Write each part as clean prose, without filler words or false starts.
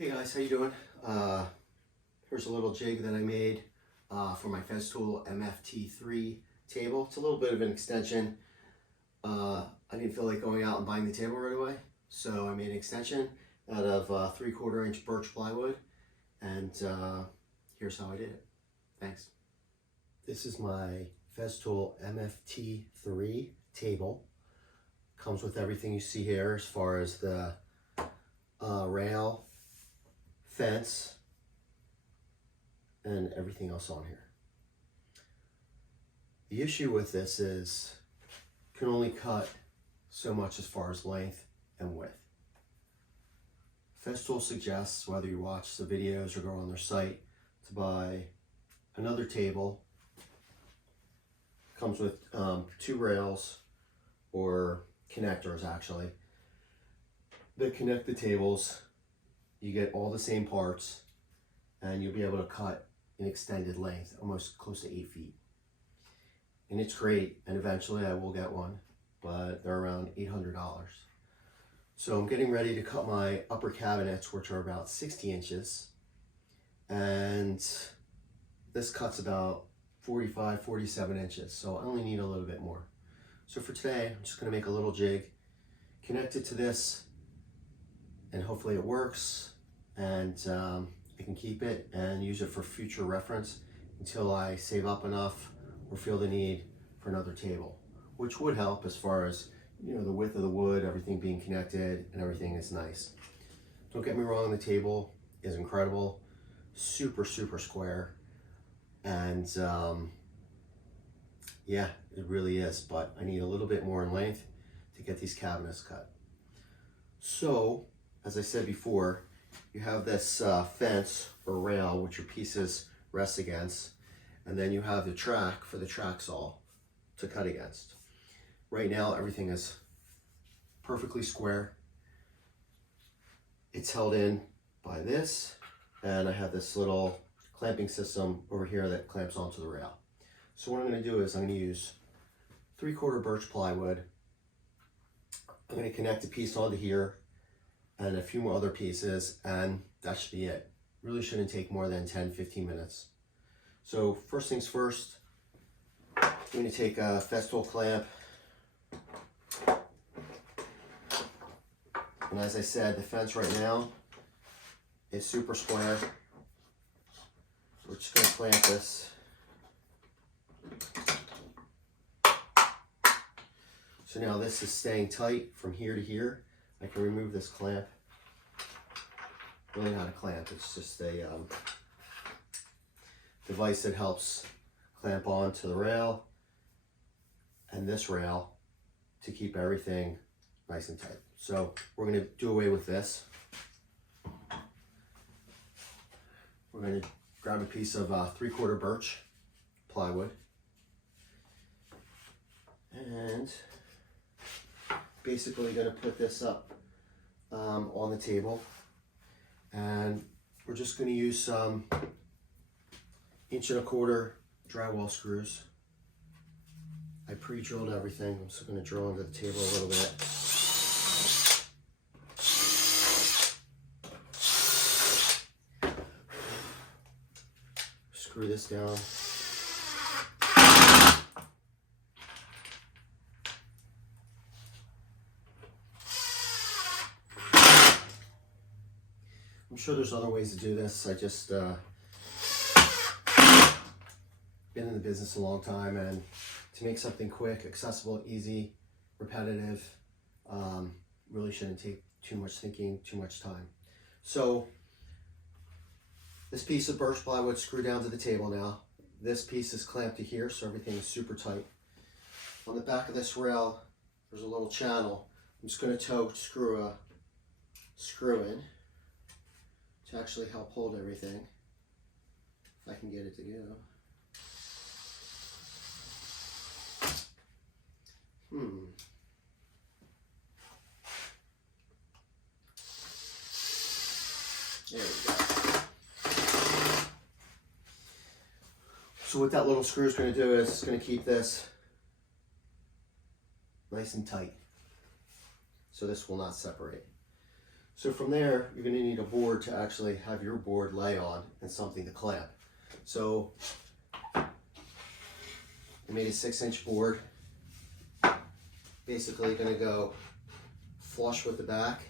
Hey guys, how you doing? Here's a little jig that I made for my Festool MFT3 table. It's a little bit of an extension. I didn't feel like going out and buying the table right away, so I made an extension out of 3/4 inch birch plywood, and here's how I did it. Thanks. This is my Festool MFT3 table. Comes with everything you see here as far as the rail, fence, and everything else on here. The issue with this is you can only cut so much as far as length and width. Festool suggests, whether you watch the videos or go on their site, to buy another table. Comes with 2 rails or connectors actually that connect the tables. You get all the same parts and you'll be able to cut an extended length, almost close to 8 feet. And it's great, and eventually I will get one, but they're around $800. So I'm getting ready to cut my upper cabinets, which are about 60 inches. And this cuts about 45, 47 inches. So I only need a little bit more. So for today, I'm just gonna make a little jig, connect it to this, and hopefully it works, and I can keep it and use it for future reference until I save up enough or feel the need for another table, which would help as far as, you know, the width of the wood, everything being connected, and everything is nice. Don't get me wrong, the table is incredible, super square, and yeah, it really is, but I need a little bit more in length to get these cabinets cut. So, as I said before, you have this fence or rail which your pieces rest against, and then you have the track for the track saw to cut against. Right now everything is perfectly square. It's held in by this, and I have this little clamping system over here that clamps onto the rail. So what I'm going to do is I'm going to use 3/4 birch plywood. I'm going to connect a piece onto here and a few more other pieces, and that should be it. Really shouldn't take more than 10-15 minutes. So first things first, I'm going to take a Festool clamp, and as I said, the fence right now is super square. We're just going to clamp this. So now this is staying tight from here to here. I can remove this clamp. Really not a clamp, it's just a device that helps clamp onto the rail and this rail to keep everything nice and tight. So we're going to do away with this. We're going to grab a piece of 3/4 birch plywood and basically going to put this up on the table, and we're just going to use some 1.25 inch drywall screws. I pre-drilled everything. I'm just going to drill into the table a little bit. Screw this down. I'm sure there's other ways to do this. I just been in the business a long time, and to make something quick, accessible, easy, repetitive, really shouldn't take too much thinking, too much time. So this piece of birch plywood screwed down to the table now. This piece is clamped to here, so everything is super tight. On the back of this rail, there's a little channel. I'm just going to toe screw a screw in to actually help hold everything, if I can get it to go. There we go. So what that little screw is going to do is it's going to keep this nice and tight, so this will not separate. So from there, you're going to need a board to actually have your board lay on and something to clamp. So I made a 6-inch board. Basically going to go flush with the back.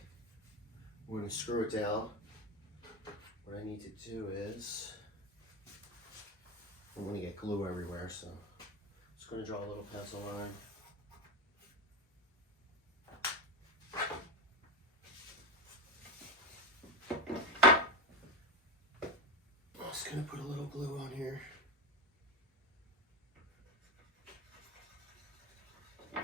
We're going to screw it down. What I need to do is, I'm going to get glue everywhere, so I'm just going to draw a little pencil line. I'm just going to put a little glue on here. I'm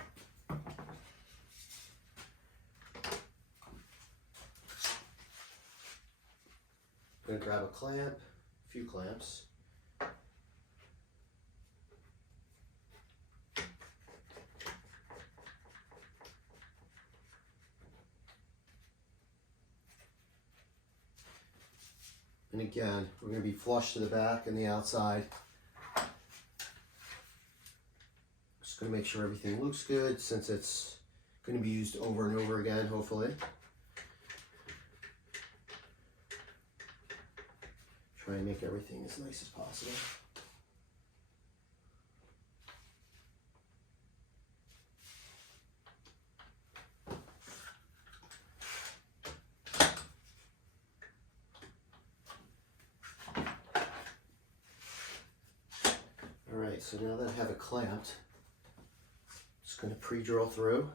going to grab a clamp, a few clamps. And again, we're going to be flush to the back and the outside. Just going to make sure everything looks good since it's going to be used over and over again, hopefully. Try and make everything as nice as possible. Alright, so now that I have it clamped, I'm just going to pre-drill through.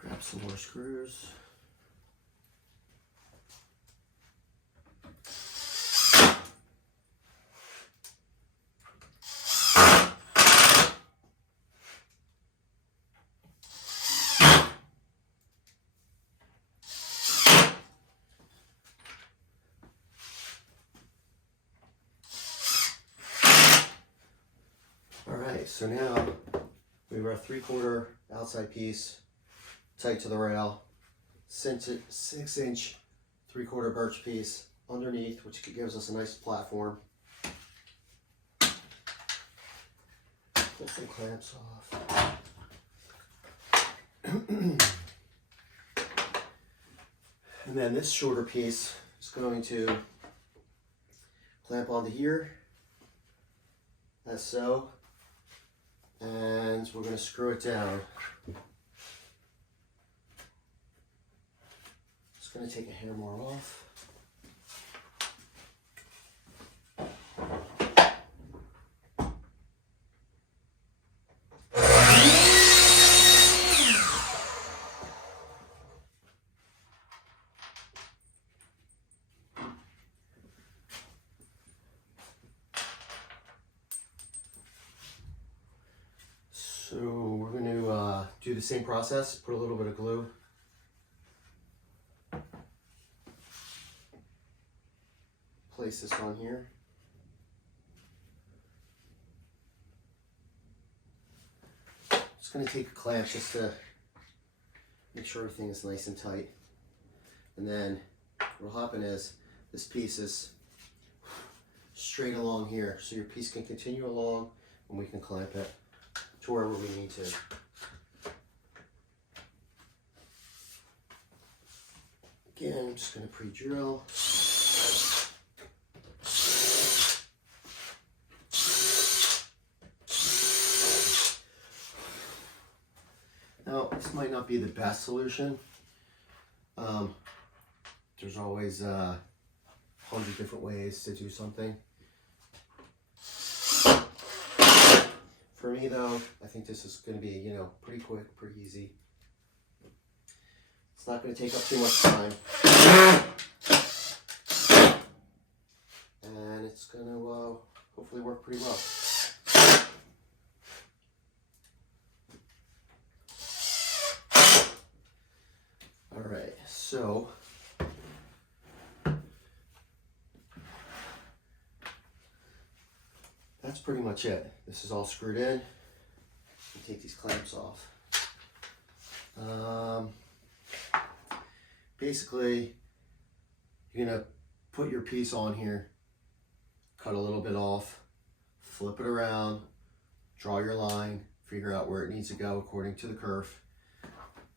Grab some more screws. So now we have our 3/4 outside piece tight to the rail, 6-inch 3/4 birch piece underneath, which gives us a nice platform. Pull some clamps off. And then this shorter piece is going to clamp onto here, as so. And we're going to screw it down. Just going to take a hair more off. So we're going to do the same process, put a little bit of glue. Place this on here. Just going to take a clamp just to make sure everything is nice and tight. And then what will happen is this piece is straight along here, so your piece can continue along and we can clamp it to wherever we need to. Again, I'm just going to pre-drill. Now, this might not be the best solution. There's always 100 different ways to do something. For me though, I think this is going to be, you know, pretty quick, pretty easy. It's not going to take up too much time. And it's going to hopefully work pretty well. Alright, so that's pretty much it. This is all screwed in. Take these clamps off. Basically, you're gonna put your piece on here cut a little bit off, flip it around, draw your line, figure out where it needs to go according to the curve.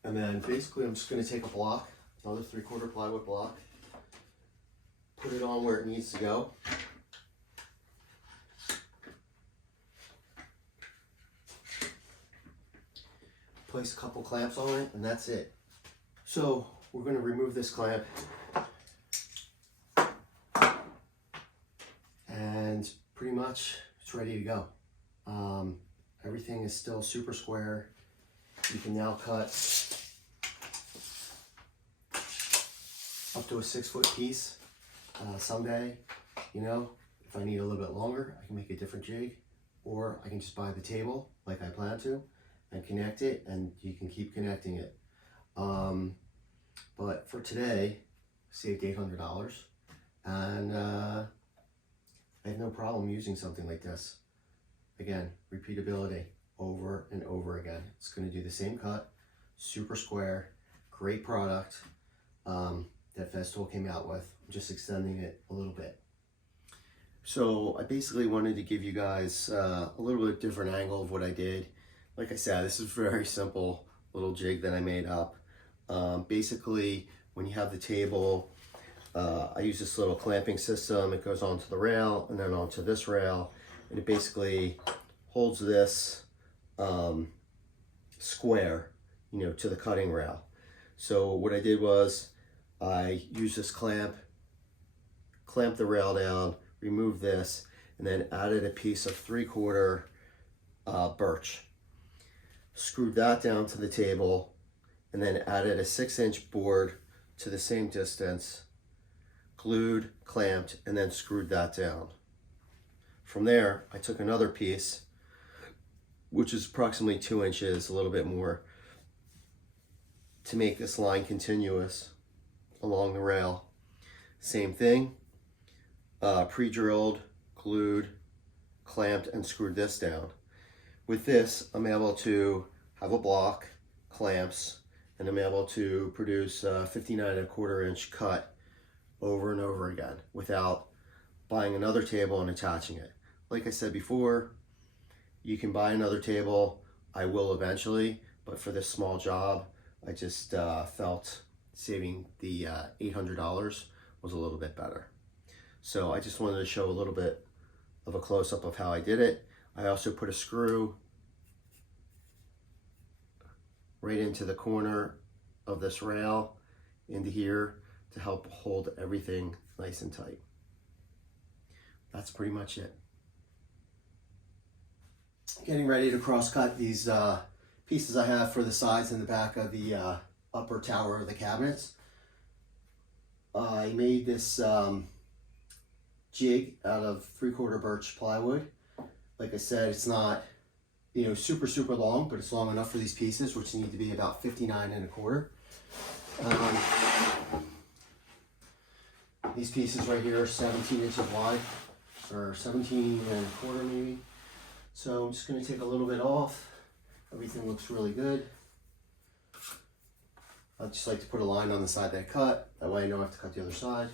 And then basically I'm just going to take a block, another 3/4 plywood block, put it on where it needs to go. Place a couple clamps on it, and that's it. So we're going to remove this clamp, and pretty much it's ready to go. Everything is still super square. You can now cut up to a 6-foot piece. Someday, you know, if I need a little bit longer, I can make a different jig, or I can just buy the table like I plan to and connect it, and you can keep connecting it. But for today, I saved $800, and I have no problem using something like this. Again, repeatability over and over again. It's going to do the same cut, super square, great product that Festool came out with. I'm just extending it a little bit. So I basically wanted to give you guys a little bit different angle of what I did. Like I said, this is a very simple little jig that I made up. Basically, when you have the table, I use this little clamping system. It goes onto the rail and then onto this rail, and it basically holds this square, you know, to the cutting rail. So what I did was I used this clamp the rail down, removed this, and then added a piece of 3/4 birch. Screwed that down to the table, and then added a 6-inch board to the same distance, glued, clamped, and then screwed that down. From there, I took another piece, which is approximately 2 inches, a little bit more, to make this line continuous along the rail. Same thing, pre-drilled, glued, clamped, and screwed this down. With this, I'm able to have a block, clamps, and I'm able to produce a 59¼ inch cut over and over again without buying another table and attaching it. Like I said before, you can buy another table. I will eventually, but for this small job, I just felt saving the $800 was a little bit better. So I just wanted to show a little bit of a close-up of how I did it. I also put a screw right into the corner of this rail into here to help hold everything nice and tight. That's pretty much it. Getting ready to cross-cut these pieces I have for the sides and the back of the upper tower of the cabinets. I made this jig out of 3/4 birch plywood. Like I said, it's not, you know, super long, but it's long enough for these pieces, which need to be about 59¼ These pieces right here are 17 inches wide, or 17¼ maybe. So I'm just going to take a little bit off. Everything looks really good. I just like to put a line on the side that I cut. That way I don't have to cut the other side.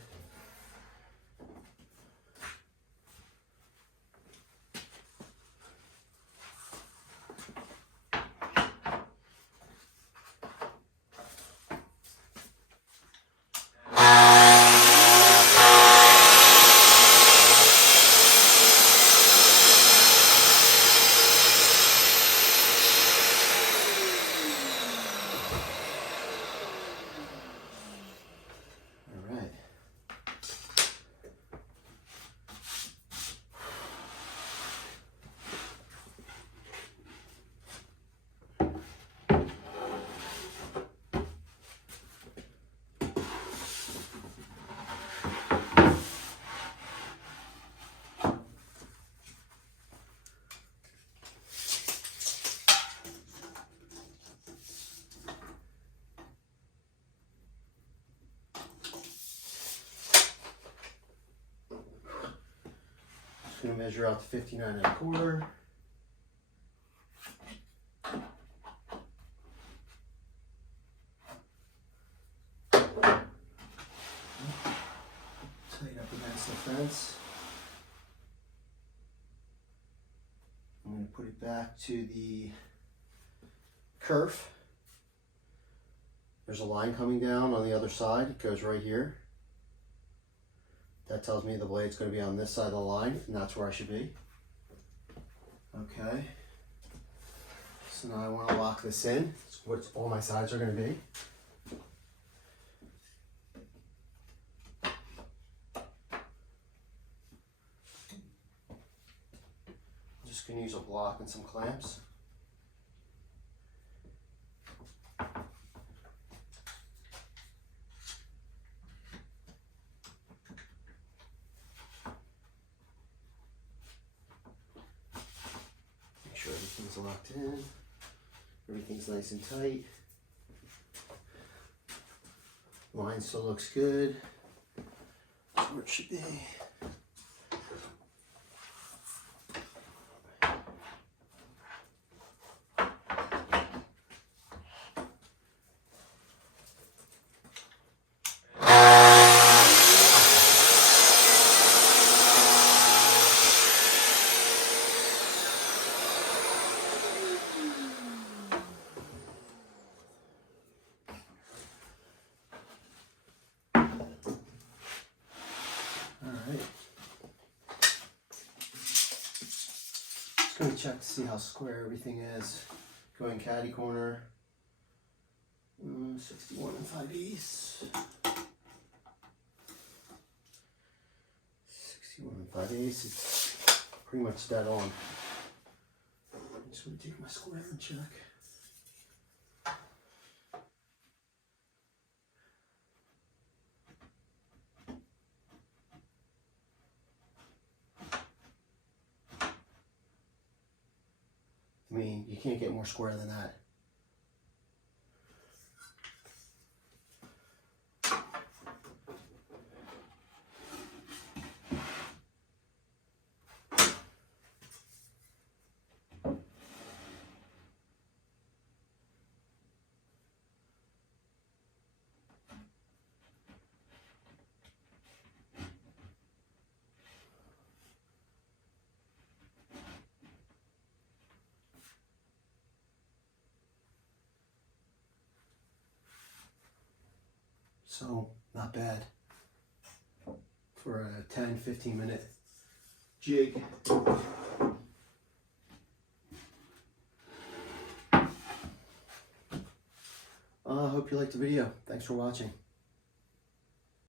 Just going to measure out to 59¼ Tighten up against the fence. going to put it back to the kerf. There's a line coming down on the other side. It goes right here. That tells me the blade's going to be on this side of the line, and that's where I should be. Okay. So now I want to lock this in. That's what all my sides are going to be. I'm just going to use a block and some clamps. Make sure everything's locked in. Everything's nice and tight. Line still looks good. That's where it should be. Going to check to see how square everything is. Going caddy corner. 61 5/8. 61 5/8. It's pretty much dead on. I'm just going to take my square and check. I mean, you can't get more square than that. So, not bad for a 10-15 minute jig. I hope you liked the video. Thanks for watching.